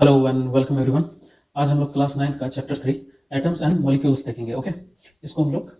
Hello and welcome everyone. आज हम लोग क्लास 9 का चैप्टर 3 एटम्स एंड मॉलिक्यूल्स देखेंगे। ओके, इसको हम लोग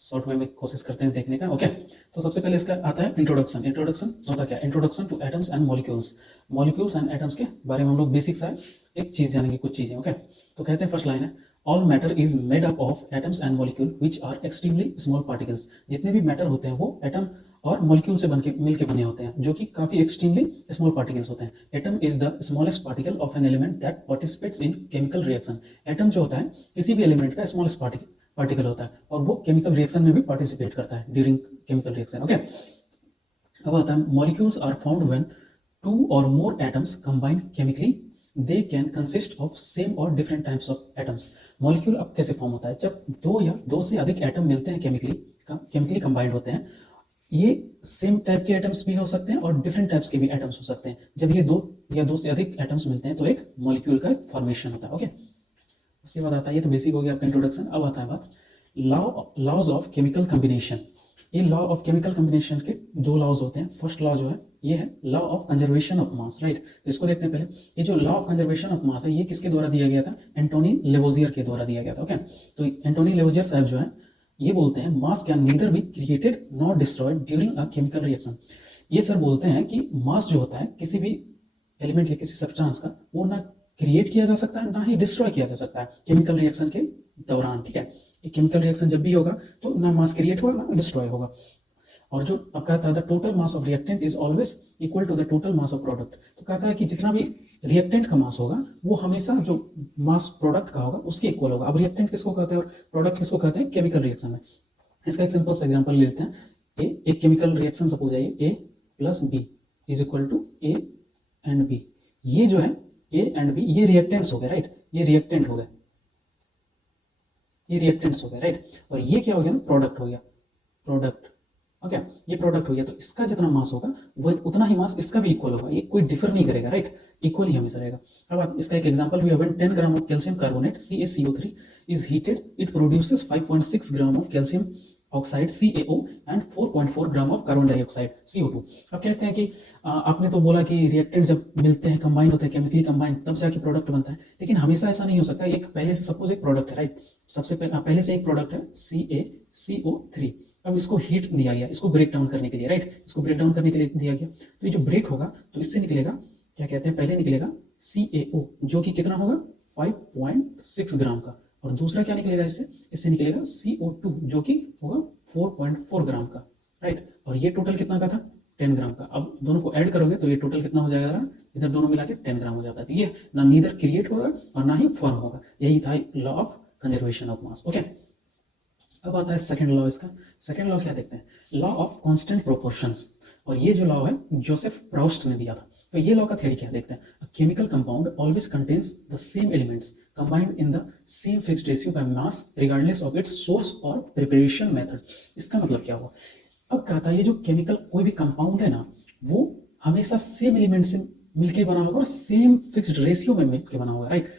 शॉर्ट वे में कोशिश करते हैं देखने का। ओके, तो सबसे पहले इसका आता है इंट्रोडक्शन। इंट्रोडक्शन होता क्या? Introduction two atoms and molecules. Molecules and atoms के बारे में हम लोग बेसिक सा एक चीज जानेंगे, कुछ चीजें। ओके, तो कहते हैं फर्स्ट लाइन है all matter is made up of atoms and molecule which are extremely small particles. जितने भी मैटर होते हैं वो एटम और मॉलिक्यूल से बनके मिलके बने होते हैं, जो कि काफी एक्सट्रीमली स्मॉल पार्टिकल्स होते हैं। Atom is the smallest particle of an element that participates in chemical reaction. Atom जो होता है किसी भी एलिमेंट का स्मॉलेस्ट पार्टिकल होता है और वो केमिकल रिएक्शन में भी पार्टिसिपेट करता है ड्यूरिंग केमिकल रिएक्शन। ओके, अब आता है molecules are formed when two or more atoms combine chemically they can consist of same or different types of atoms. Molecule अब कैसे फॉर्म होता है? जब दो या दो से अधिक एटम मिलते हैं, केमिकली कंबाइंड होते हैं। ये सेम टाइप के एटम्स भी हो सकते हैं और डिफरेंट टाइप्स के भी एटम्स हो सकते हैं। जब ये दो या दो से अधिक एटम्स मिलते हैं तो एक मॉलिक्यूल का फॉर्मेशन होता है। ओके, उसके बाद आता है, ये तो बेसिक हो गया आपका इंट्रोडक्शन। अब आता है बात लॉज ऑफ केमिकल कॉम्बिनेशन। ये लॉ ऑफ केमिकल कॉम्बिनेशन के दो लॉज होते हैं। फर्स्ट लॉ जो है ये है law of conservation of mass, right. तो इसको देखते हैं पहले। ये जो law of conservation of mass है ये किसके द्वारा दिया गया था? एंटोनी लेवोजियर के द्वारा दिया गया था। ओके, तो एंटोनी लेवोजियर साहब जो है ये बोलते हैं मास can neither be created nor destroyed during a chemical reaction. ये सर बोलते हैं कि मास जो होता है किसी भी एलिमेंट या किसी सब्सटेंस का, वो ना क्रिएट किया जा सकता है ना ही डिस्ट्रॉय किया जा सकता है केमिकल रिएक्शन के दौरान। ठीक है, केमिकल रिएक्शन जब भी होगा तो ना मास क्रिएट होगा ना डिस्ट्रॉय होगा। और जो अब कहता है the total mass of reactant is always equal to the total mass of product. तो कहता है कि जितना भी रिएक्टेंट का मास होगा वो हमेशा जो मास प्रोडक्ट का होगा उसके इक्वल होगा। अब रिएक्टेंट किसको कहते हैं और प्रोडक्ट किसको कहते हैं केमिकल रिएक्शन में? इसका एक सिंपल सा एग्जांपल ले लेते हैं। एक केमिकल रिएक्शन सपोज है A plus B is equal to A and B. ये जो है ए एंड बी ये रिएक्टेंट्स हो गए, राइट। ये रिएक्टेंट हो गए, ये रिएक्टेंट्स हो गए, राइट। और ये क्या हो गया? प्रोडक्ट हो गया, प्रोडक्ट। ओके, ये प्रोडक्ट हो गया। तो इसका जितना मास होगा वो उतना ही मास इसका भी इक्वल होगा। ये कोई डिफर नहीं करेगा, राइट। इक्वल ही हमेशा रहेगा। अब इसका एक एग्जांपल भी है। When 10 gram of calcium carbonate CaCO3 is heated it produces 5.6 gram of calcium oxide CaO and 4.4 gram of carbon dioxide CO2। अब कहते हैं कि आपने तो बोला कि रिएक्टेंट जब मिलते हैं, कंबाइन होते हैं, केमिकली कंबाइन, तब जाके प्रोडक्ट बनता है। लेकिन हमेशा ऐसा नहीं हो सकता। एक पहले से सपोज एक प्रोडक्ट है, राइट। सबसे पहले से एक प्रोडक्ट है CaCO3। अब इसको हीट दिया गया इसको ब्रेक डाउन करने के लिए, राइट। इसको ब्रेक डाउन करने के लिए दिया गया। तो ये जो ब्रेक होगा तो इससे निकलेगा, क्या कहते हैं, पहले निकलेगा CaO जो कि कितना होगा 5.6 ग्राम का, और दूसरा क्या निकलेगा इससे निकलेगा CO2 जो कि होगा 4.4 ग्राम का, राइट। और ये टोटल कितना का था? 10 ग्राम का। अब दोनों को ऐड करोगे तो ये टोटल कितना हो जाएगा? इधर दोनों मिला के 10 ग्राम हो जाता है। तो ये ना नीदर क्रिएट होगा और ना ही फॉर्म होगा। यही था law of conservation of mass. Okay, अब आता है सेकंड लॉ। इसका सेकंड लॉ क्या देखते हैं? Law of constant proportions. और ये जो लॉ है जोसेफ प्राउस्ट ने दिया था। तो ये लॉ का थ्योरी क्या देखते हैं? A chemical compound always contains the same elements combined in the same fixed ratio by mass regardless of its source और preparation method। इसका मतलब क्या हुआ? अब कहता है ये जो केमिकल कोई भी कंपाउंड है ना वो हमेशा सेम एलिमेंट से मिलके बना होगा और सेम फिक्स्ड रेशियो में मिलके बना होगा, राइट।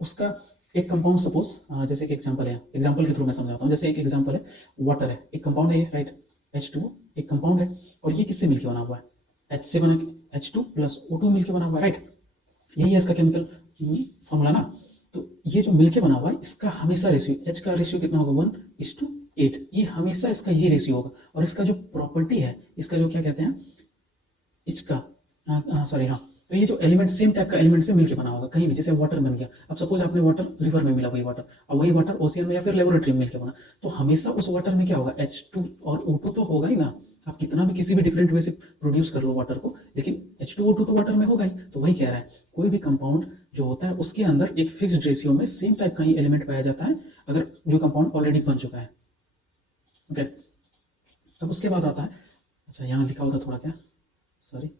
उसका एक कंपाउंड सपोज जैसे कि एग्जांपल है, एग्जांपल के थ्रू मैं समझाता हूँ। जैसे एक एग्जांपल है वाटर है, एक कंपाउंड है ये, राइट। H2 एक कंपाउंड है और ये किससे मिलके बना हुआ है? H से बना, H2 प्लस O2 मिलके बना हुआ है, राइट। यही है इसका केमिकल फॉर्मूला ना। तो ये जो मिलके बना हुआ है इसका हमेशा रेशियो, H का रेशियो कितना होगा? 1:8। ये हमेशा इसका यही रेशियो होगा। और इसका जो प्रॉपर्टी है, इसका जो क्या कहते हैं, इसका सॉरी हाँ, तो ये जो एलिमेंट सेम टाइप का एलिमेंट से मिलके बना होगा कहीं भी। जैसे वाटर बन गया, अब सपोज आपने वाटर रिवर में मिला वही वाटर, और वही वाटर ओशियन में या फिर लेबोरेटरी में मिलके बना, तो हमेशा उस वाटर में क्या होगा? H2 और O2 तो होगा ही ना। आप कितना भी किसी भी डिफरेंट वे से प्रोड्यूस कर लो वाटर को, लेकिन H2O2 तो वाटर में होगा ही। तो वही कह रहा है कोई भी कंपाउंड जो होता है उसके अंदर एक फिक्स्ड रेशियो में सेम टाइप का ही एलिमेंट पाया जाता है अगर जो कंपाउंड ऑलरेडी बन चुका है। ओके, अब उसके बाद आता है, अच्छा यहाँ लिखा हुआ था थोड़ा, क्या सॉरी,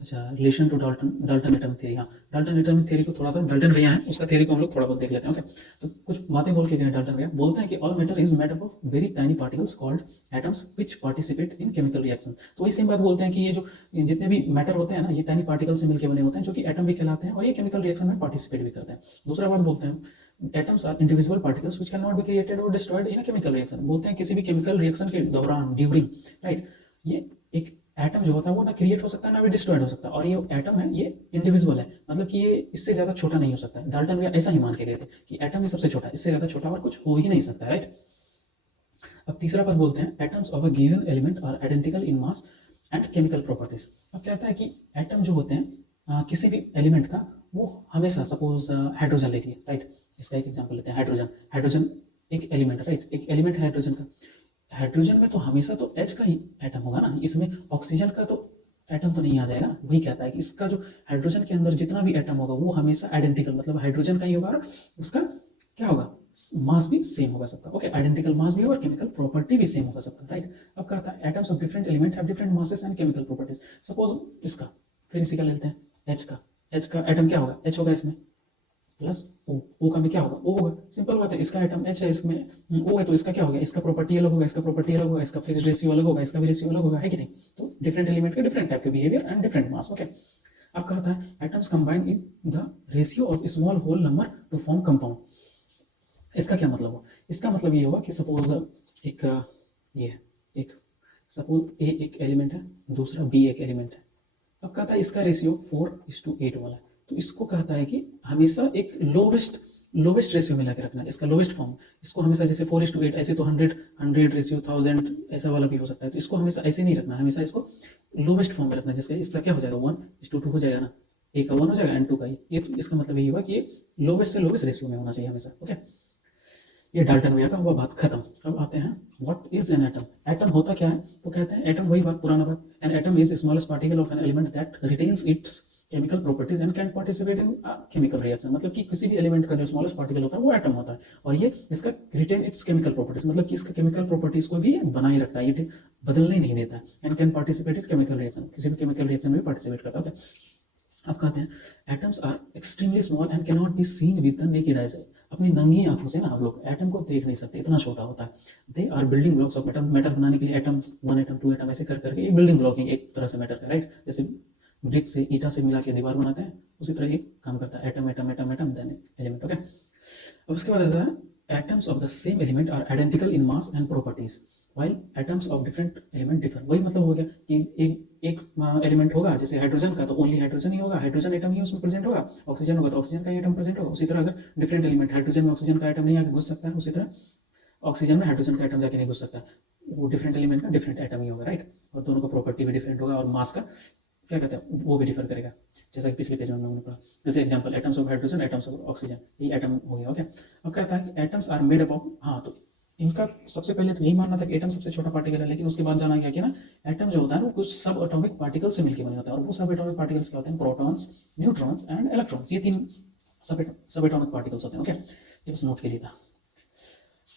अच्छा relation to Dalton atomic theory. हाँ, डाल्टन एटॉमिक थ्योरी को थोड़ा सा, डाल्टन भैया है उसका थ्योरी को हम लोग थोड़ा बहुत देख लेते हैं। ओके, तो कुछ बातें बोल के गए डाल्टन भैया। बोलते हैं कि all matter is made up of very tiny particles called atoms which participate in chemical reaction. तो वही सेम बात बोलते हैं कि ये जो जितने भी मैटर होते हैं ना ये टाइनी पार्टिकल से मिलकर बने होते हैं जो कि एटम भी कहलाते हैं और ये केमिकल रिएक्शन में पार्टिसिपेट भी करते हैं। दूसरा बात बोलते हैं atoms are individual particles which can not be created or destroyed in a chemical reaction. बोलते हैं किसी भी केमिकल रिएक्शन के दौरान, ड्यूरिंग, राइट, ये एक एटम जो होता है वो ना क्रिएट हो सकता है ना भी डिस्ट्रॉयड हो सकता है, और ये एटम है ये इंडिविजुअल है, मतलब कि ये इससे ज्यादा छोटा नहीं हो सकता है। डाल्टन भी ऐसा ही मान के गए थे कि एटम ही सबसे छोटा, इससे ज्यादा छोटा और कुछ हो ही नहीं सकता, राइट। अब तीसरा पद बोलते हैं atoms of a given element are identical in mass and chemical properties. अब कहता है कि एटम जो होते हैं किसी भी एलिमेंट का, वो हमेशा सपोज हाइड्रोजन ले लिए, राइट। इसका एक एग्जांपल लेते हैं, हाइड्रोजन। हाइड्रोजन एक एलिमेंट है, राइट, एक एलिमेंट है हाइड्रोजन का। हाइड्रोजन में तो हमेशा तो H का ही एटम होगा ना, इसमें ऑक्सीजन का तो एटम तो नहीं आ जाएगा ना। वही कहता है कि इसका जो हाइड्रोजन के अंदर जितना भी एटम होगा वो हमेशा आइडेंटिकल, मतलब हाइड्रोजन का ही होगा, और उसका क्या होगा, मास भी सेम होगा सबका। ओके, आइडेंटिकल मास भी और केमिकल प्रॉपर्टी भी सेम होगा सबका, राइट। अब कहता है atoms of different element have different masses and chemical properties. Suppose इसका, फिर इसी का लेते हैं H का एटम क्या होगा, H होगा इसमें प्लस O का में क्या होगा, O होगा। सिंपल बात है, इसका एटम H है, इसमें O है, तो इसका क्या होगा, इसका प्रॉपर्टी अलग होगा, इसका प्रॉपर्टी अलग होगा, इसका फिक्स्ड रेशियो अलग होगा, इसका भी रेशियो अलग होगा, है कि नहीं। तो डिफरेंट एलिमेंट के डिफरेंट टाइप के behaviour and different mass. Okay, अब कहता है atoms combine in the ratio of small whole number to form compound. इसका क्या मतलब हुआ, इसका मतलब ये हुआ कि सपोज एक ये एक सपोज ए एक एलिमेंट है, दूसरा बी एक एलिमेंट है। अब कहता है इसका रेशियो 4:8 वाला है, तो इसको कहता है कि हमेशा एक लोवेस्ट रेशियो में लाके रखना है, इसका लोवेस्ट फॉर्म। इसको हमेशा जैसे 4:8, ऐसे तो 100 रेशियो 1000 ऐसा वाला भी हो सकता है, तो इसको हमेशा ऐसे नहीं रखना, हमेशा इसको लोवेस्ट फॉर्म में रखना है, जिसका इसका क्या हो जाएगा 1:2 हो जाएगा ना, ए का 1 हो जाएगा एंड 2 का ये। तो इसका मतलब यही हुआ कि ये लोवेस्ट से लोवेस्ट रेशियो में होना चाहिए हमेशा। ओके, ये डाल्टन भैया का हुआ बात खत्म। अब आते हैं what is an atom. Atom होता क्या है, तो कहते हैं एटम वही बात, पुराना बात, an atom is smallest particle of an element that retains it's chemical properties and can participate in chemical reaction. मतलब कि किसी भी एलिमेंट का जो स्मॉलेस्ट पार्टिकल होता है वो एटम होता है, और ये इसका रिटेन इट्स केमिकल प्रॉपर्टीज, मतलब कि इसका केमिकल प्रॉपर्टीज को भी बनाए रखता है, ये बदलने नहीं देता है। And can participate in chemical reaction, किसी भी केमिकल रिएक्शन में पार्टिसिपेट करता है। अब कहते हैं atoms are extremely small and can not be seen with the naked eyes. अपनी नंगी आंखों से ना हम लोग एटम को देख नहीं सकते, इतना छोटा होता है। They are building blocks of matter. Matter बनाने के लिए एटम्स 1 एटम 2 एटम ऐसे कर करके एक बिल्डिंग ब्लॉक है एक तरह से मैटर का, राइट। जैसे ब्रिक से ईटा से मिला के दीवार बनाते हैं, उसी तरह एक काम करता है, atom atom atom atom then element. Okay, अब उसके बाद आता है atoms of the same element are identical in mass and properties while atoms of different element differ. वही मतलब हो गया कि एक एलिमेंट होगा जैसे हाइड्रोजन का, तो ओनली हाइड्रोजन ही होगा, हाइड्रोजन एटम ही उसमें प्रेजेंट होगा। ऑक्सीजन होगा तो ऑक्सीजन का एटम प्रेजेंट होगा। उसी तरह अगर डिफरेंट एलिमेंट, हाइड्रोजन में ऑक्सीजन का एटम नहीं आके घुस सकता है, उसी तरह ऑक्सीजन में हाइड्रोजन का एटम जाके नहीं घुस सकता, वो डिफरेंट एलिमेंट का डिफरेंट एटम ही होगा, राइट। और दोनों का प्रॉपर्टी भी डिफरेंट होगा, और मास का क्या कहते हैं वो भी डिफर करेगा, जैसा कि पिछले पेज में हमने पढ़ा। जैसे example atoms of hydrogen, atoms of oxygen, ये एटम हो गया। ओके, अब कहता है कि atoms are made up of, हाँ तो इनका सबसे पहले तो यही मानना था कि एटम सबसे छोटा पार्टिकल है, लेकिन उसके बाद जाना गया कि ना एटम जो होता है ना वो कुछ सब एटॉमिक पार्टिकल से मिलकर बने होता है, और वो सब एटॉमिक पार्टिकल्स क्या होते हैं, प्रोटॉन्स, न्यूट्रॉन्स एंड इलेक्ट्रॉन्स, ये 3 सब एटॉमिक पार्टिकल्स होते हैं। ओके, ये बस नोट के लिए था।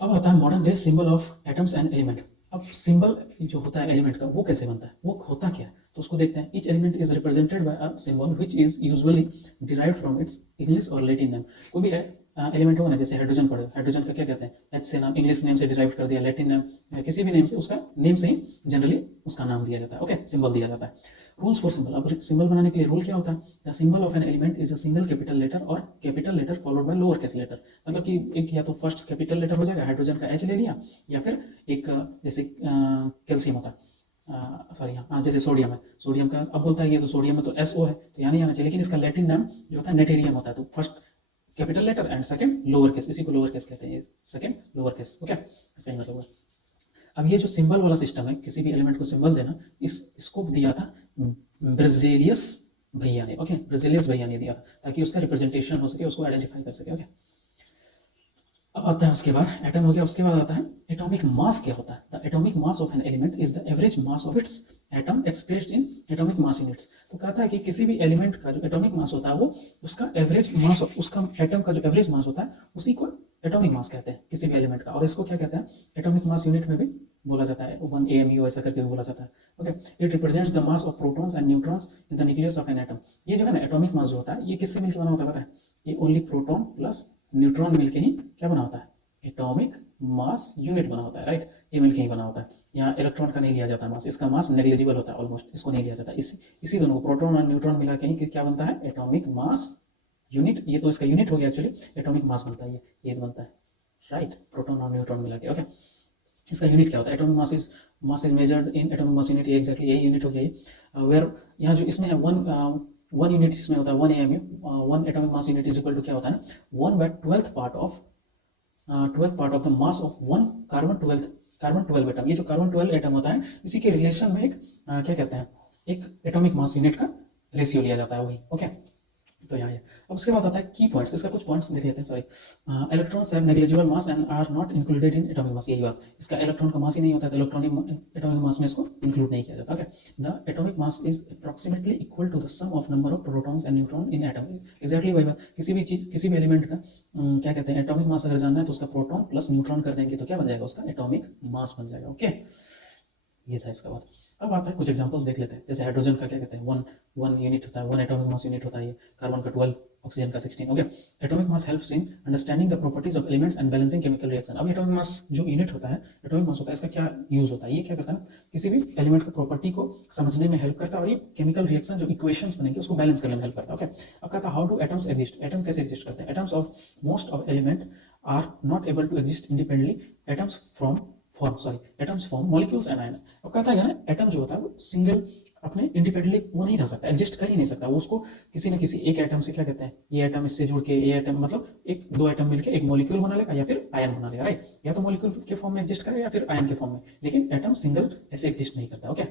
अब आता है modern day symbol of atoms and element. अब सिंबल जो होता है एलिमेंट का वो कैसे बनता है, वो होता क्या है, तो उसको देखते हैं। Each element is represented by a symbol which is usually derived from its English और लैटिन नेम। कोई भी एलिमेंट होगा ना, जैसे हाइड्रोजन पढ़े, हाइड्रोजन का क्या कहते हैं, एच से नाम, इंग्लिश नेम से डिराइव कर दिया, लैटिन नेम, किसी भी नेम से, उसका नेम से ही जनरली उसका नाम दिया जाता है। ओके, सिंबल दिया जाता है। Rules for symbol. अब सिंबल बनाने के लिए रूल क्या होता है, the symbol of an element is a single capital letter or capital letter followed by lower case letter. मतलब कि एक या तो फर्स्ट कैपिटल लेटर हो जाएगा, हाइड्रोजन का एच ले लिया, या फिर एक जैसे कैल्शियम होता है, सॉरी हाँ जैसे सोडियम है, सोडियम का अब बोलता है ये तो सोडियम में तो SO है, तो यहाँ नहीं आना चाहिए, लेकिन इसका लैटिन नाम जो होता है नेटेरियम होता है, तो first capital letter and second lower case, इसी को लोअर केस कहते हैं, सेकंड लोअर केस। ओके, सही मतलब हुआ। अब ये जो सिंबल वाला सिस्टम है, किसी भी एलिमेंट को सिंबल देना, इसको दिया था ब्रजेलियस भैया ने। ओके, ब्रजेलियस भैया ने दिया था ताकि उसका रिप्रेजेंटेशन हो सके, उसको आइडेंटिफाई कर सके। ओके, अब आता है उसके बाद एटम हो गया, उसके बाद आता है एटॉमिक मास। क्या होता है, the atomic mass of an element is the average mass of its atom expressed in atomic mass units. तो कहता है कि किसी भी एलिमेंट का जो एटॉमिक मास होता है वो उसका एवरेज मास, उसका एटम का जो एवरेज मास होता है उसी को एटॉमिक मास कहते हैं किसी भी एलिमेंट का। और इसको क्या कहते हैं, एटॉमिक मास यूनिट में भी बोला जाता है, 1 AMU ऐसा करके भी बोला जाता है। Okay, it represents the mass of protons and neutrons in the nucleus of an atom. ये जो है ना एटॉमिक मास जो होता है, ये किससे मिलकर बना होता है पता है, ये ओनली प्रोटॉन प्लस न्यूट्रॉन मिलके ही क्या बना होता है, एटॉमिक मास यूनिट बना होता है, राइट। ये मिलके ही बना होता है। यहाँ इलेक्ट्रॉन का नहीं लिया जाता मास, इसका मास नेग्लिजिबल होता है ऑलमोस्ट, इसको नहीं लिया जाता। इसी दोनों को प्रोटॉन और न्यूट्रॉन मिला के ही क्या बनता है, एटॉमिक मास यूनिट। ये तो इसका यूनिट हो गया एक्चुअली, एटॉमिक मास बनता है ये बनता है, राइट, प्रोटॉन और न्यूट्रॉन मिला के। ओके, इसका यूनिट क्या होता है, atomic mass is mass is measured in atomic mass unit, exactly यही यूनिट हो गया। वेयर यहाँ जो इसमें है वन यूनिट इसमें होता है 1 AMU, 1 atomic mass unit is equal to क्या होता है ना 1/12th part of the mass of 1 carbon 12 atom. ये जो कार्बन 12 एटम होता है इसी के रिलेशन में एक क्या कहते हैं एक एटॉमिक मास यूनिट का रेशियो लिया जाता है वही। ओके तो यहाँ है। अब उसके बाद आता है की पॉइंट्स, इसका कुछ पॉइंट्स देख लेते हैं। Sorry, electrons have negligible mass and are not included in atomic mass. यही बात, इसका इलेक्ट्रॉन का मास ही नहीं होता है तो इलेक्ट्रॉनिक एटॉमिक मास में इसको इंक्लूड नहीं किया जाता। Okay, the atomic mass is approximately equal to the sum of number of protons and neutron in atom. Exactly वही बात, किसी भी चीज किसी भी एलिमेंट का क्या कहते हैं एटॉमिक मास अगर जानना है तो उसका प्रोटॉन प्लस न्यूट्रॉन कर देंगे तो क्या बन जाएगा उसका एटॉमिक मास बन जाएगा। ओके ये था इसका बात। अब आता है कुछ एग्जांपल्स देख लेते हैं। जैसे हाइड्रोजन का क्या कहते हैं वन यूनिट होता है, 1 एटॉमिक मास यूनिट होता है ये, कार्बन का 12, ऑक्सीजन का 16। Okay, atomic mass helps in understanding the properties of elements and balancing chemical reaction. अब एटॉमिक मास जो यूनिट होता है, एटॉमिक मास होता है, इसका क्या यूज होता है, ये क्या करता है किसी भी एलिमेंट की प्रॉपर्टी को समझने में हेल्प करता है और ये केमिकल रिएक्शन जो इक्वेशंस बनेंगे उसको बैलेंस करने में हेल्प करता है। ओके, अब कहता है how do atoms exist, atom कैसे एग्जिस्ट करते हैं। Atoms of most of element are not able to exist independently, atoms atoms form molecules and ion. अब कहता है ना एटम जो होता है वो सिंगल अपने इंडिपेंडेंटली वो नहीं रह सकता, एग्जिस्ट कर ही नहीं सकता, वो उसको किसी न किसी एक एटम से क्या कहते हैं, ये एटम इससे जुड़ के ये एटम मतलब एक दो एटम मिलकर एक मॉलिक्यूल बना लेगा या फिर आयन बना लेगा, राइट। या तो मॉलिक्यूल के फॉर्म में एग्जिस्ट करेगा या फिर आयन के फॉर्म में, लेकिन एटम सिंगल ऐसे एग्जिस्ट नहीं करता। ओके,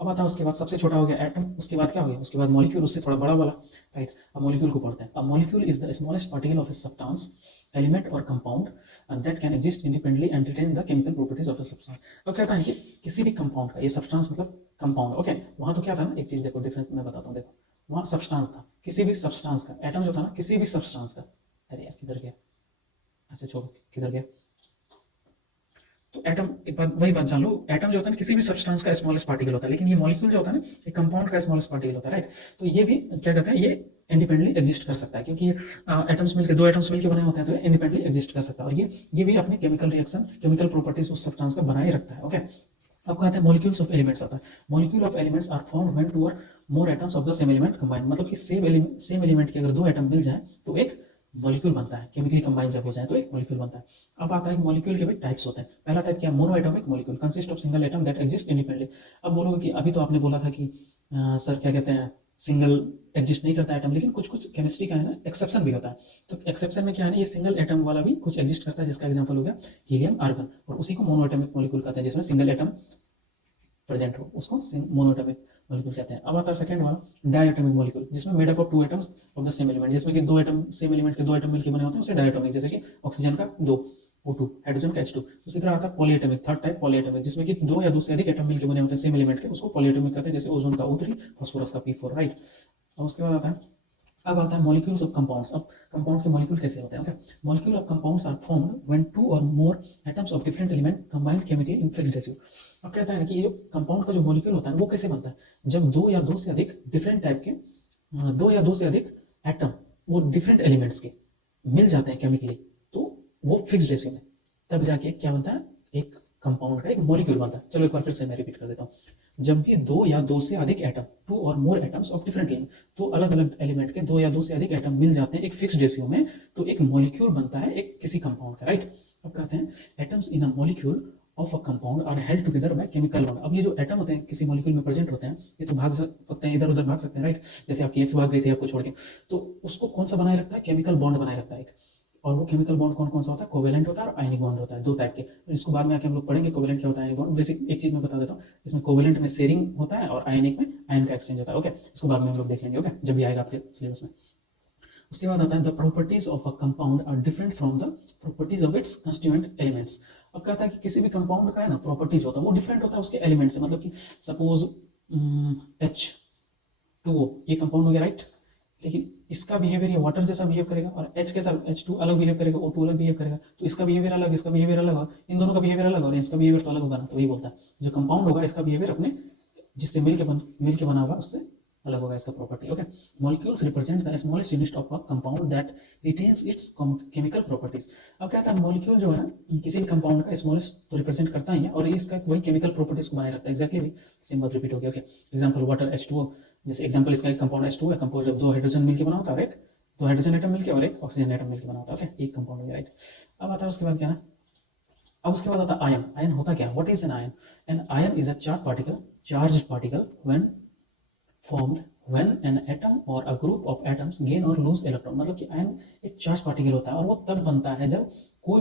अब आता है उसके बाद सबसे छोटा हो गया एटम, उसके बाद क्या हो गया, उसके बाद मॉलिक्यूल, उससे थोड़ा बड़ा वाला, राइट। अब मॉलिक्यूल को पढ़ते हैं। अब molecule is the smallest particle of a substance, element or compound and that can exist independently and retain the chemical properties of a substance. अब कहता है कि किसी भी कंपाउंड का, ये सब्सटेंस मतलब कंपाउंड, ओके, वहां तो क्या था ना, एक चीज देखो डिफरेंस मैं बताता हूँ, देखो वहां सब्सटेंस था, किसी भी सब्सटेंस का, एटम जो था ना किसी भी सब्सटेंस का, अरे यार किधर गया, अच्छा छोड़ो किधर गया, तो एटम एक बार वही बात जान लो, एटम जो होता है किसी भी सब्सटेंस का स्मॉलेस्ट पार्टिकल होता है, लेकिन ये मॉलिक्यूल जो होता है ना ये कंपाउंड का स्मॉलेस्ट पार्टिकल होता है, राइट। तो ये भी क्या कहते हैं, ये इंडिपेंडेंटली एग्जिस्ट कर सकता है क्योंकि ये एटम्स मिलकर, दो एटम्स मिलकर बने होते हैं तो इंडिपेंडेंटली एग्जिस्ट कर सकता है, और ये भी अपने केमिकल रिएक्शन, केमिकल प्रॉपर्टीज उस सब्सटेंस का बनाए रखता है। ओके, अब कहते हैं मॉलिक्यूल्स ऑफ एलिमेंट्स आता है। Molecule of elements are found when two or more atoms of the same element combined, मतलब कि सेम एलिमेंट के अगर दो एटम मिल जाए तो एक मॉलिक्यूल बनता है, केमिकली कंबाइन जब हो जाए तो एक मॉलिक्यूल बनता है। अब आता है मॉलिक्यूल के भी टाइप्स होते हैं। पहला टाइप क्या है, mono atomic molecule consist of single atom that exist independently. अब बोलोगे कि अभी तो आपने बोला था कि सर क्या कहते हैं सिंगल एग्जिस्ट नहीं करता एटम, लेकिन कुछ कुछ केमिस्ट्री का है ना एक्सेप्शन भी होता है। तो एक्सेप्शन में क्या है ना, ये सिंगल एटम वाला भी कुछ एग्जिस्ट करता है, जिसका एग्जांपल हो गया हीलियम आर्गन, और उसी को मोनो एटॉमिक मॉलिक्यूल कहते हैं, जिसमें सिंगल एटम प्रेजेंट हो उसको मोनो एटॉमिक मॉलिक्यूल कहते हैं। अब आता है सेकंड वाला डायटोमिक मॉलिक्यूल, जिसमें made up of two atoms of the same element, जिसमें कि दो एटम सेम एलिमेंट के दो एटम मिलकर बने होते हैं उसे डायटोमिक, जैसे कि ऑक्सीजन का 2 O2, हाइड्रोजन का H2। उसी तरह आता है पॉलीएटॉमिक, थर्ड टाइप पॉलीएटॉमिक, जिसमें कि दो या दो से अधिक एटम मिलकर बने होते हैं सेम एलिमेंट के, उसको पॉलीएटॉमिक कहते हैं, जैसे ओजोन का O3, फास्फोरस का P4, राइट। और उसके बाद आता है अब आता है मॉलिक्यूल्स ऑफ कंपाउंड्स। अब कंपाउंड के मॉलिक्यूल कैसे होते हैं, okay. Molecule of compounds are formed when two or more atoms of different element combined chemically in fixed ratio. अब कहता है कि ये जो कंपाउंड का जो मॉलिक्यूल होता है वो कैसे बनता है, जब दो या दो से अधिक डिफरेंट टाइप के दो या दो से अधिक एटम वो डिफरेंट एलिमेंट्स के मिल जाते हैं केमिकली, तो वो फिक्स्ड रेशियो में, तब जाके क्या बनता है, एक कंपाउंड का एक मॉलिक्यूल बनता है। चलो एक बार फिर से मैं रिपीट कर देता हूँ। जब भी दो या दो से अधिक atom, to or more atoms of different element, तो अलग अलग एलिमेंट के दो या दो से अधिक एटम मिल जाते हैं एक फिक्स्ड रेशियो में, तो एक मॉलिक्यूल बनता है एक किसी कंपाउंड का, राइट। अब कहते हैं atoms in a molecule of a compound are held together by chemical bond. अब ये जो एटम होते हैं किसी मॉलिक्यूल में प्रेजेंट होते हैं, ये तो भाग सकते हैं, इधर उधर भाग सकते हैं, राइट। जैसे आपकी एक्स भाग गई थी आपको छोड़ के, तो उसको कौन सा बनाए रखता है, केमिकल बॉन्ड बनाए रखता है एक। और वो केमिकल बॉन्ड कौन कौन सा होता है, कोवेलेंट होता है और आयनिक बॉन्ड होता है, दो टाइप के। इसको बाद में आके हम लोग पढ़ेंगे कोवेलेंट क्या होता है, आयनिक बॉन्ड। बेसिक एक चीज मैं बता देता हूँ, इसमें कोवेलेंट में शेयरिंग होता है और आयनिक में आयन का एक्सचेंज होता है, ओके। इसको बाद में हम लोग देख लेंगे, ओके, जब भी आएगा आपके सिलेबस में। उसके बाद आता है the properties of a compound are different from the properties of its constituent elements. अब कहता है कि किसी भी कंपाउंड का है ना प्रॉपर्टीज होता है वो डिफरेंट होता है उसके एलिमेंट से, मतलब कि सपोज H2O ये कंपाउंड हो गया, राइट, लेकिन इसका बिहेवियर ये वाटर जैसा बिहेव करेगा, और H के साथ H2 अलग बिहेव करेगा, O2 अलग बिहेव करेगा, तो इसका बिहेवियर अलग, इसका बिहेवियर अलग, और इन दोनों का बिहेवियर अलग, और इसका बिहेवियर तो अलग होगा ना। तो वही बोलता है जो कंपाउंड होगा इसका बिहेवियर अपने जिससे मिलके बना होगा उससे अलग होगा इसका property, okay. Molecules represents the smallest unit of a compound that retains it's chemical properties. अब कहता है मॉलिक्यूल जो है ना किसी भी कंपाउंड का स्मॉलेस्ट तो रिप्रेजेंट करता ही है, और इसका वही केमिकल प्रॉपर्टीज को बनाए रखता है, एक्जैक्टली वही सेम बात रिपीट हो गया, ओके। एग्जांपल वाटर H2O, जैसे एग्जांपल इसका एक कंपाउंड H2O है, कंपोज ऑफ दो हाइड्रोजन मिलकर बना होता है, और एक दो हाइड्रोजन एटम मिलकर और एक ऑक्सीजन एटम मिलकर बना होता है, ओके, एक कंपाउंड हो गया, राइट। अब आता है उसके बाद क्या ना अब उसके बाद आता है आयन। आयन होता क्या, what is an ion? An ion is a charge particle when formed when an atom or a group of atoms gain or lose electron. मतलब कि आयन एक चार्ज पार्टिकल होता है और वो तब बनता है जब कोई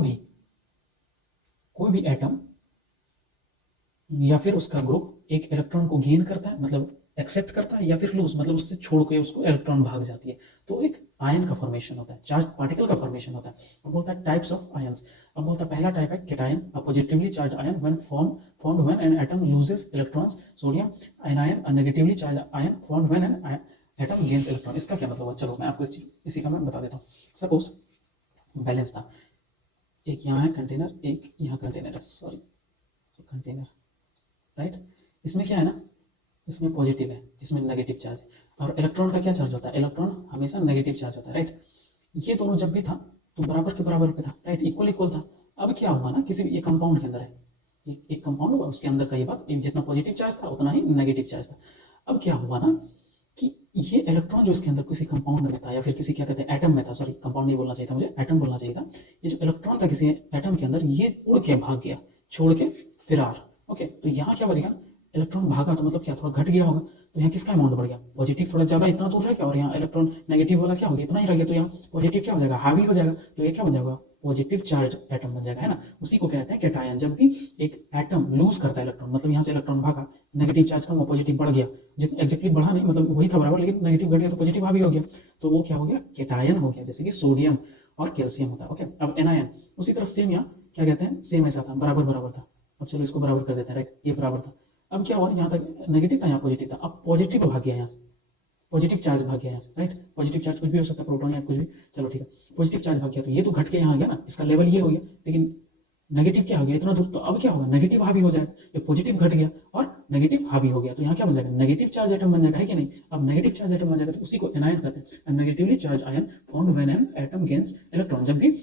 भी एटम या फिर उसका ग्रुप एक इलेक्ट्रॉन को गेन करता है, मतलब एक्सेप्ट करता है, या फिर लूज मतलब उससे छोड़ के उसको इलेक्ट्रॉन भाग जाती है, तो एक आयन का फॉर्मेशन होता है, चार्ज पार्टिकल का फॉर्मेशन होता है। अब बोलता है टाइप्स ऑफ आयंस। अब बोलता है पहला टाइप है cation, a positively charge ion when formed when an atom loses electrons. Sodium ion, a negatively charge ion formed when an atom gains electron. इसका क्या मतलब है, चलो मैं आपको एक चीज इसी का मैं बता देता हूँ। सपोज बैलेंस था, एक यहाँ है कंटेनर, एक यहाँ कंटेनर है, सॉरी कंटेनर, राइट। इसमें क्या है ना, इसमें पॉजिटिव है, इसमें नेगेटिव चार्ज है। और इलेक्ट्रॉन का क्या चार्ज होता है, इलेक्ट्रॉन हमेशा नेगेटिव चार्ज होता है, राइट। ये दोनों जब भी था तो बराबर के बराबर पे था, राइट, इक्वल इक्वल था। अब क्या हुआ ना, किसी ये कंपाउंड के अंदर है, एक कंपाउंड हुआ, उसके अंदर का ये बात, जितना पॉजिटिव चार्ज था उतना ही नेगेटिव चार्ज था। अब क्या हुआ ना कि ये इलेक्ट्रॉन जो इसके अंदर किसी कंपाउंड में था, या फिर किसी क्या कहते हैं एटम में था, सॉरी कंपाउंड नहीं बोलना चाहिए था मुझे, एटम बोलना चाहिए था। ये जो इलेक्ट्रॉन था किसी एटम के अंदर, ये उड़ के भाग गया, छोड़ के फिरार। ओके, तो यहाँ क्या बचेगा, इलेक्ट्रॉन भागा तो मतलब क्या, थोड़ा घट गया होगा, तो यहाँ किसका अमाउंट बढ़ गया, पॉजिटिव थोड़ा ज्यादा इतना दूर रह गया, और यहाँ इलेक्ट्रॉन नेगेटिव वाला क्या हो गया, इतना ही रह गया, तो यहाँ पॉजिटिव क्या हो जाएगा, हावी हो जाएगा, तो ये क्या बन जाएगा, पॉजिटिव चार्ज एटम बन जाएगा, है ना। उसी को कहते हैं केटायन। जब भी एक एटम लूज करता है इलेक्ट्रॉन, मतलब यहाँ से इलेक्ट्रॉन भागा, नेगेटिव चार्ज कम, पॉजिटिव बढ़ गया, जितना एग्जैक्टली बढ़ा नहीं, मतलब वही था बराबर, लेकिन नेगेटिव घट गया तो पॉजिटिव हावी हो गया, तो वो क्या हो गया, केटायन हो गया, जैसे कि सोडियम और कैल्शियम होता है। ओके, अब एनायन उसी तरह सेम, यहाँ क्या कहते हैं, सेम ऐसा था, बराबर बराबर था। अब चलो इसको बराबर कर देते हैं, राइट, ये बराबर था। अब क्या हुआ, यहाँ तक नेगेटिव था, यहाँ पॉजिटिव था, अब पॉजिटिव भाग गया यहाँ से, पॉजिटिव चार्ज भाग गया यहाँ से, राइट। पॉजिटिव चार्ज कुछ भी हो सकता है, प्रोटॉन या कुछ भी, चलो ठीक है, पॉजिटिव चार्ज भाग गया, तो ये तो घट के यहाँ आ गया ना, इसका लेवल ये हो गया, लेकिन नेगेटिव क्या हो गया इतना दूर, तो अब क्या होगा, नेगेटिव हावी हो जाएगा, ये पॉजिटिव घट गया और नेगेटिव हावी हो गया, तो यहाँ क्या बन जाएगा, नेगेटिव चार्ज एटम बन जाएगा, है कि नहीं। अब नेगेटिव चार्ज एटम बन जाएगा तो उसी को एनायन कहते हैं, negatively charge ion formed when an atom gains electron. जब भी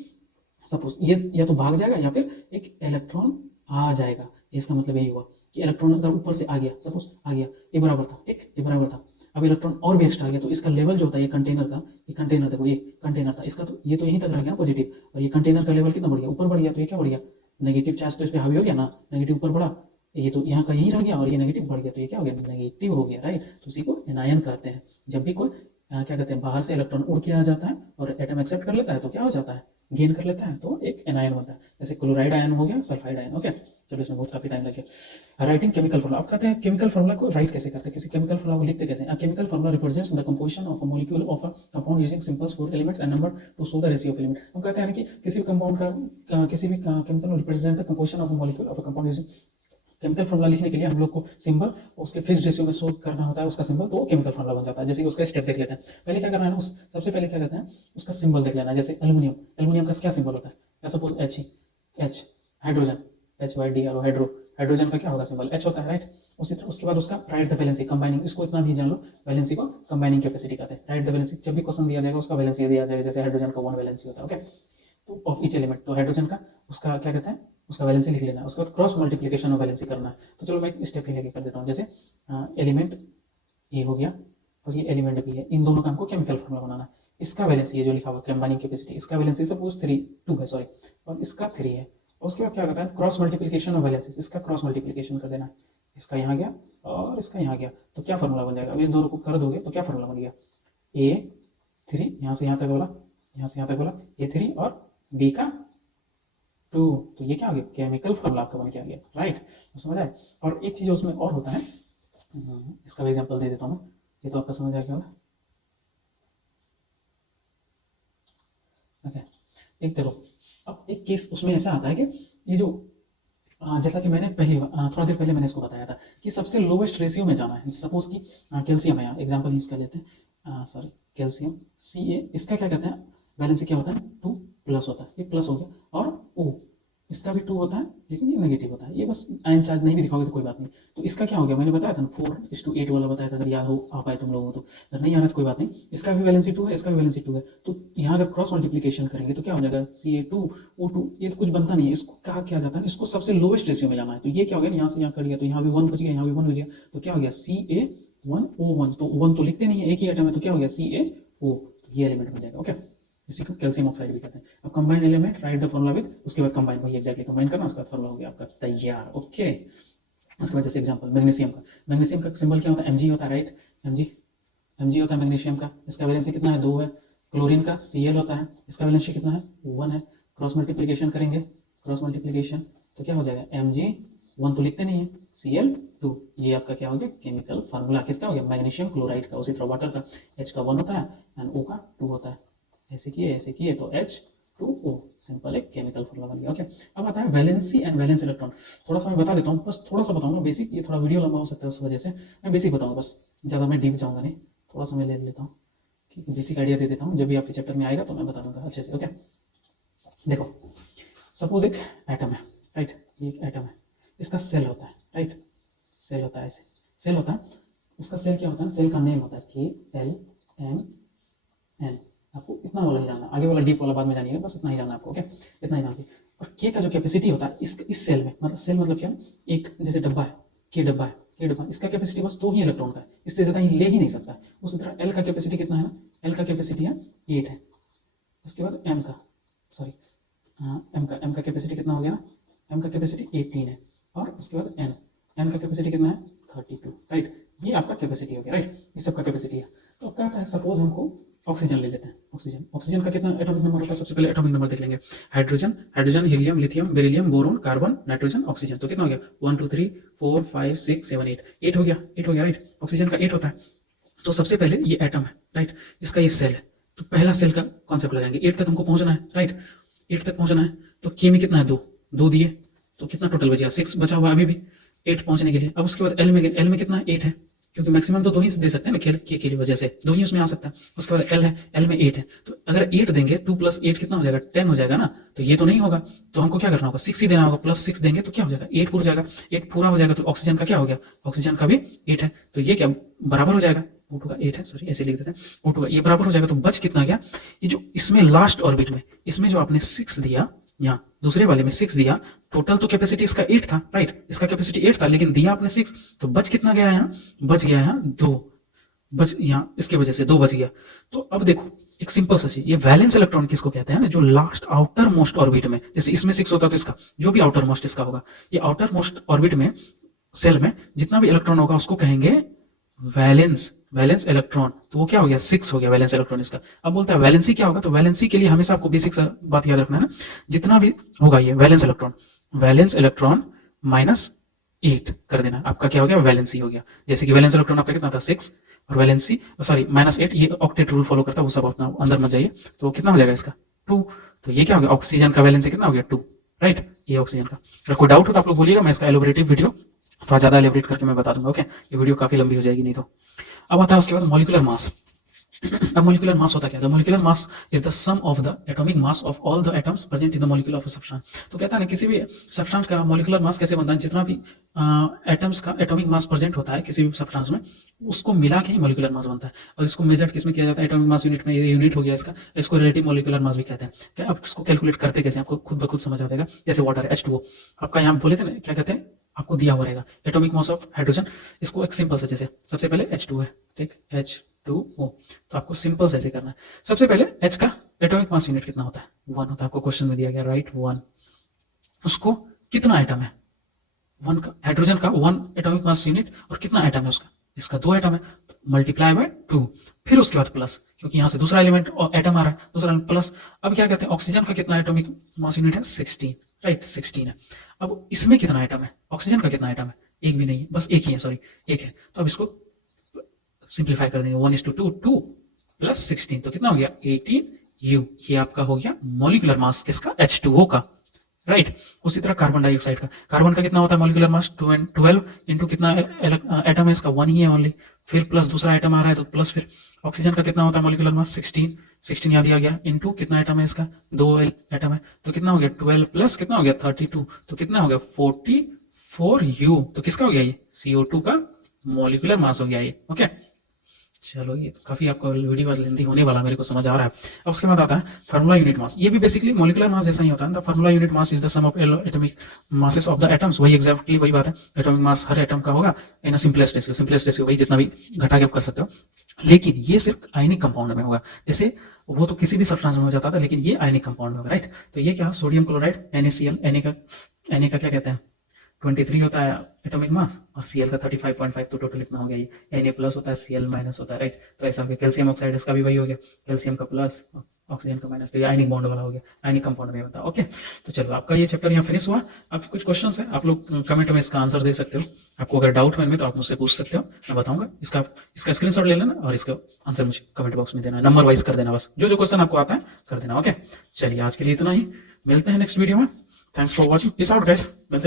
सपोज ये या तो भाग जाएगा या फिर एक इलेक्ट्रॉन आ जाएगा, इसका मतलब यही हुआ कि इलेक्ट्रॉन अगर ऊपर से आ गया, सपोज आ गया, ये बराबर था, ठीक, ये बराबर था, अब इलेक्ट्रॉन और भी एक्स्ट्रा आ गया, तो इसका लेवल जो होता है ये कंटेनर का, ये कंटेनर देखो, ये कंटेनर था इसका, तो ये तो यहीं तक रह गया पॉजिटिव, और ये कंटेनर का लेवल कितना बढ़ गया, ऊपर बढ़ गया, तो ये क्या बढ़ गया, नेगेटिव चार्ज तो इस पर हावी हो गया ना, नेगेटिव ऊपर बढ़ा, ये तो यहाँ का यहीं रह गया, और ये नेगेटिव बढ़ गया, तो ये क्या हो गया, नेगेटिव हो गया, राइट। तो उसी को एनायन कहते हैं। जब भी कोई क्या कहते हैं, बाहर से इलेक्ट्रॉन उड़ के आ जाता है और एटम एक्सेप्ट कर लेता है, तो क्या हो जाता है, गेन कर लेता है, तो एक एनायन बनता है। जैसे क्लोराइड आयन हो गया, सल्फाइड आयन। ओके, चलो इसमें बहुत काफी टाइम लग गया। राइटिंग केमिकल फॉर्मूला, आप कहते हैं केमिकल फॉर्मूला को राइट कैसे करते हैं, किसी केमिकल फॉर्मूला को लिखते कैसे। Chemical formula represents the composition of a molecule of a compound using symbols for elements and number two show the ratio of element. हम कहते हैं कि किसी भी कंपाउंड का किसी भी chemical represent the composition of a molecule of a compound using. Chemical formula लिखने के लिए हम लोग को सिंबल उसके फिक्स रेशियो में शो करना होता है, उसका सिंबल, तो केमिकल फॉर्मूला बन जाता है। जैसे कि उसका स्टेप देख लेते हैं, पहले क्या करना है ना, सबसे पहले क्या करते हैं, उसका सिंबल देख लेना। जैसे एल्यूमिनियम, एल्यूमिनियम का क्या सिंबल होता है, या suppose H, hydrogen, HYDRO, hydrogen का क्या होगा सिंबल, H होता है, राइट। उसी तरह उसके बाद उसका राइट द वैलेंसी, कंबाइनिंग, इसको इतना भी जान लो, वैलेंसी को कंबाइनिंग कैपेसिटी कहते हैं, राइट द वैलेंसी। जब भी क्वेश्चन दिया जाएगा उसका वैलेंसी दिया जाएगा, जैसे हाइड्रोजन का 1 वैलेंसी होता है, ओके, तो ऑफ ईच एलिमेंट, तो हाइड्रोजन का उसका क्या कहते हैं, उसका वैलेंसी लिख लेना है, उसके बाद क्रॉस मल्टीप्लिकेशन ऑफ वैलेंसी करना है। तो चलो मैं एक स्टेप ही लेके कर देता हूँ। जैसे एलिमेंट ए हो गया और ये एलिमेंट बी है, इन दोनों का हमको केमिकल फॉर्मूला बनाना है। इसका वैलेंसी ये जो लिखा हुआ कंबाइनिंग कैपेसिटी, इसका वैलेंसी सपोज 2 है, सॉरी, और इसका 3 है। और उसके बाद क्या कहता है, क्रॉस मल्टीप्लिकेशन ऑफ वैलेंसीज, इसका क्रॉस मल्टीप्लिकेशन कर देना है, इसका यहाँ गया और इसका यहाँ गया, तो क्या फॉर्मूला बन जाएगा, अब इन दोनों को कर दोगे तो क्या फॉर्मूला बन गया, A3, यहाँ से यहाँ तक बोला, यहाँ से यहाँ तक बोला, A3 और B का 2, तो ये क्या हो गया, केमिकल फॉर्मूला आपका बन के आ गया, राइट। समझ आए। और एक चीज उसमें और होता है, इसका भी एग्जांपल दे देता हूँ मैं, ये तो आपका समझ आ गया होगा। ओके, एक देखो, अब एक केस उसमें ऐसा आता है कि ये जो जैसा कि मैंने थोड़ा देर पहले मैंने इसको बताया था कि सबसे लोवेस्ट रेशियो में जाना है। सपोज कि कैल्शियम है, यहाँ एग्जांपल ही इसका लेते हैं, सॉरी कैल्शियम Ca, इसका क्या कहते हैं, वैलेंसी क्या होता है, 2+ होता है, ये प्लस हो गया, और O इसका भी 2 होता है, लेकिन ये नेगेटिव होता है, ये बस आयन चार्ज नहीं भी दिखाओगे तो कोई बात नहीं। तो इसका क्या हो गया, मैंने बताया था 4:8 वाला बताया था, अगर याद हो आ पाए तुम लोगों को, तो अगर नहीं याद तो कोई बात नहीं। इसका भी वैलेंसी 2 है, इसका भी वैलेंसी 2 है, तो यहाँ अगर क्रॉस मल्टीप्लिकेशन करेंगे तो क्या हो जाएगा, Ca2O2, ये तो कुछ बनता नहीं है, इसको कहा क्या जाता है, इसको सबसे लोवेस्ट रेशियो में जाना है। तो ये क्या हो गया, यहाँ से यहाँ कट गया, तो यहाँ भी 1 बच गया, यहाँ भी 1 बच गया, तो क्या हो गया, Ca1O1, तो 1 तो लिखते नहीं है, एक ही आइटम है, तो क्या हो गया, CaO, तो ये एलिमेंट बन जाएगा। ओके, इसी को कैल्शियम ऑक्साइड भी कहते हैं। अब combine element, right the formula with, उसके बाद कंबाइन, वही एग्जैक्टली कंबाइन करना, उसका फॉर्मूला हो गया आपका तैयार। ओके, उसके बाद जैसे एग्जांपल मैग्नीशियम का सिंबल क्या होता है, Mg होता है, राइट, Mg होता है मैग्नीशियम का। इसका वैलेंसी कितना है, 2 है। क्लोरीन का Cl होता है, इसका वैलेंसी कितना है, 1 है। क्रॉस मल्टीप्लीकेशन करेंगे, क्रॉस मल्टीप्लीकेशन तो क्या हो जाएगा, Mg1 तो लिखते नहीं है, Cl2, ये आपका क्या हो गया, केमिकल फार्मूला किसका हो गया, मैग्नीशियम क्लोराइड का। उसी तरह वाटर का H का 1 होता है एंड O का 2 होता है। ऐसे किए तो H2O, सिंपल एक केमिकल फार्मूला बन गया। ओके, अब आता है वैलेंसी एंड वैलेंस इलेक्ट्रॉन। थोड़ा सा मैं बता देता हूँ, बस थोड़ा सा बताऊंगा बेसिक, ये थोड़ा वीडियो लंबा हो सकता है उस वजह से मैं बेसिक बताऊंगा, बस ज़्यादा मैं डीप जाऊंगा नहीं, थोड़ा सा मैं ले लेता हूँ, बेसिक आइडिया दे देता हूँ, जब भी आपके चैप्टर में आएगा तो मैं बता दूंगा अच्छे से। ओके, देखो सपोज एक एटम है, राइट, ये एक एटम है, इसका सेल होता है, राइट, सेल होता है, ऐसे सेल होता है, उसका सेल क्या होता है, सेल का नेम होता है KLMN। आपको इतना वाला ही जानना, आगे वाला डीप वाला बाद में जानिएगा, बस इतना ही जानना आपको। ओके, इतना ही जानिए। और के का जो कैपेसिटी होता है इस सेल में, मतलब सेल मतलब क्या है, एक जैसे डब्बा है, के डब्बा है, इसका कैपेसिटी बस 2 ही इलेक्ट्रॉन का है, इससे ज़्यादा ही ले ही नहीं सकता। उसी तरह एल का कैपेसिटी कितना है ना, एल का कैपेसिटी है 8 है। उसके बाद एम का कैपेसिटी कितना हो गया ना, एम का कैपेसिटी 18 है। और उसके बाद एन का कैपेसिटी कितना है, 32, राइट, ये आपका कैपेसिटी हो गया, राइट, इस सब का कैपेसिटी है। तो क्या होता है, सपोज हमको ऑक्सीजन ले लेते हैं, ऑक्सीजन का कितना एटॉमिक नंबर होता है, सबसे पहले एटॉमिक नंबर देख लेंगे। Hydrogen, helium, lithium, beryllium, boron, carbon, nitrogen, oxygen, तो कितना हो गया, 1 2 3 4 5 6 7 8 हो गया, राइट, ऑक्सीजन का 8 होता है। तो सबसे पहले ये एटम है, राइट, इसका ये सेल है, तो पहला सेल का कॉन्सेप्ट लगाएंगे, 8 तक हमको पहुंचना है, राइट, 8 तक पहुंचना है, तो के में कितना है, 2 दिए, तो कितना टोटल बचा, 6 बचा हुआ अभी भी 8 पहुंचने के लिए। अब उसके बाद एल में कितना है, 8 है, क्योंकि मैक्सिमम तो 2 ही दे सकते हैं ना, के लिए वजह से 2 ही उसमें आ सकता है। उसके बाद एल है, एल में 8 है, तो अगर 8 देंगे 2 + 8 कितना हो जाएगा, 10 हो जाएगा ना, तो ये तो नहीं होगा, तो हमको क्या करना होगा, 6 ही देना होगा, +6 देंगे तो क्या हो जाएगा, 8 पूरा जाएगा, 8 पूरा हो जाएगा, तो ऑक्सीजन का क्या हो गया, ऑक्सीजन का भी 8 है, तो ये क्या बराबर हो जाएगा, O2 का 8 है, सॉरी ऐसे लिख देते हैं, O2 का ये बराबर हो जाएगा। तो बच कितना गया, ये जो इसमें लास्ट ऑर्बिट में, इसमें जो आपने 6 दिया, यहाँ दूसरे वाले में 6 दिया, टोटल तो कैपेसिटी इसका 8 था, राइट, इसका कैपेसिटी 8 था, लेकिन दिया आपने 6, तो बच कितना गया यहाँ, बच गया यहाँ 2, बच यहाँ इसके वजह से 2 बच गया। तो अब देखो एक सिंपल सा चीज, ये वैलेंस इलेक्ट्रॉन किसको कहते हैं, जो लास्ट आउटर मोस्ट ऑर्बिट में, जैसे इसमें 6 होता है तो इसका जो भी आउटर मोस्ट इसका होगा, ये आउटर मोस्ट ऑर्बिट में सेल में जितना भी इलेक्ट्रॉन होगा उसको कहेंगे वैलेंस इलेक्ट्रॉन। तो वो क्या हो गया, 6 हो गया वैलेंस इलेक्ट्रॉन इसका। अब बोलता है वैलेंसी क्या होगा, तो वैलेंसी के लिए हमेशा आपको बेसिक बात याद रखना है ना, जितना भी होगा ये वैलेंस इलेक्ट्रॉन -8 कर देना, आपका क्या हो गया, वैलेंसी हो गया। जैसे कि वैलेंस इलेक्ट्रॉन आपका कितना था, 6, और वैलेंसी सॉरी -8, ये ऑक्टेट रूल फॉलो करता है, वो सब अपना अंदर मत जाइए। तो कितना हो जाएगा इसका 2, तो ये क्या हो गया, ऑक्सीजन का वैलेंसी कितना हो गया, 2, राइट, ये ऑक्सीजन का। अगर कोई डाउट हो तो आप लोग बोलिएगा, मैं इसका एलोबरेटिव वीडियो थोड़ा ज्यादा एलिब्रेट करके मैं बता दूंगा। ओके, ये वीडियो काफी लंबी हो जाएगी नहीं तो। अब आता है उसके बाद मॉलिक्यूलर मास। अब मॉलिक्यूलर मास होता क्या है, molecular mass is the sum of the atomic mass of all the atoms present in the molecule of a substance. तो कहता है ना, किसी भी सब्सटेंस का मॉलिक्यूलर मास कैसे बनता है, जितना भी एटम्स का एटॉमिक मास प्रेजेंट होता है किसी भी सब्सटेंस में, उसको मिला के ही मॉलिक्यूलर मास बनता है। और इसको मेजर किसमें किया जाता है, एटॉमिक मास यूनिट में, ये यूनिट हो गया इसका, इसको रिलेटिव मॉलिक्यूलर मास भी कहते हैं। क्या अब इसको कैलकुलेट करते कैसे, आपको खुद ब खुद समझ आ जाएगा। जैसे वाटर H2O, आपका यहाँ बोले थे ना, क्या कहते हैं, आपको दिया हुआ रहेगा एटॉमिक मास ऑफ हाइड्रोजन। इसको एक सिंपल से, जैसे सबसे पहले H2 है, ठीक, H2O, तो आपको सिंपल से ऐसे करना है। सबसे पहले H का एटॉमिक मास यूनिट कितना होता है, 1 होता है, आपको क्वेश्चन में दिया गया, राइट, 1। उसको कितना आइटम है, 1 का, हाइड्रोजन का 1 एटॉमिक मास यूनिट, और कितना आइटम है उसका, इसका 2 आइटम है, तो मल्टीप्लाई बाय 2, फिर उसके बाद प्लस, क्योंकि यहाँ से दूसरा एलिमेंट एटम आ रहा है, दूसरा प्लस। अब क्या कहते हैं, ऑक्सीजन का कितना एटॉमिक मास यूनिट है, 16, राइट, 16 है। अब इसमें कितना आइटम है, ऑक्सीजन का कितना आइटम है, एक भी नहीं है, बस एक ही है, सॉरी एक है। तो अब इसको सिंप्लीफाई कर देंगे, 1:2, 2 + 16, तो कितना हो गया, 18U। ये आपका हो गया मॉलिक्यूलर मास किसका, H2O का, राइट। उसी तरह कार्बन डाइऑक्साइड का, कार्बन का कितना होता है मॉलिक्यूलर मास, 12 इंटू कितना एटम है इसका, 1 ही है ओनली, फिर प्लस दूसरा आइटम आ रहा है तो प्लस, फिर ऑक्सीजन का कितना होता है मॉलिक्यूलर मास, 16 यहाँ दिया गया, इंटू कितना आइटम है इसका, 2 एटम है, तो कितना हो गया 12 प्लस कितना हो गया 32, तो कितना हो गया 44U। तो किसका हो गया ये, CO2 का मॉलिक्यूलर मास हो गया ये। ओके, चलो ये काफी आपका वीडियो आज लेंथी होने वाला, मेरे को समझ आ रहा है। अब उसके बाद आता है फार्मूला यूनिट मास। ये भी बेसिकली मॉलिक्यूलर मास जैसा ही होता है। The formula unit mass is the sum of atomic masses of the atoms. वही एग्जैक्टली वही बात है, एटॉमिक मास हर एटम का होगा इन सिंपलेस्ट रेशियो, वही जितना भी घटा के आप कर सकते हो। लेकिन ये सिर्फ आयनिक कंपाउंड में होगा। जैसे वो तो किसी भी सब्सटेंस में हो जाता था, लेकिन ये आयनिक कंपाउंड होगा, राइट। तो ये क्या, सोडियम क्लोराइड NaCl, Na का क्या कहते हैं 23 होता है एटॉमिक मास, और Cl का 35.5, तो टोटल इतना हो गया ये। Na प्लस होता है, Cl माइनस होता है, राइट। तो ऐसा हो गया। कैल्शियम ऑक्साइड, इसका भी वही हो गया, कैल्शियम का प्लस ऑक्सीजन का माइनस, तो ये आयनिक बॉन्ड वाला हो गया, आयनिक कंपाउंड में होता है। ओके, तो चलो आपका ये चैप्टर यहाँ फिनिश हुआ। आपके कुछ क्वेश्चन है, आप लोग कमेंट में इसका आंसर दे सकते हो। आपको अगर डाउट है इनमें तो आप मुझसे पूछ सकते हो, मैं बताऊंगा। इसका स्क्रीनशॉट ले लेना और इसका आंसर मुझे कमेंट बॉक्स में देना, नंबर वाइज कर देना, बस जो जो क्वेश्चन आपको आता है कर देना। ओके, चलिए आज के लिए इतना ही, मिलते हैं नेक्स्ट वीडियो में। Thanks for watching, peace out guys.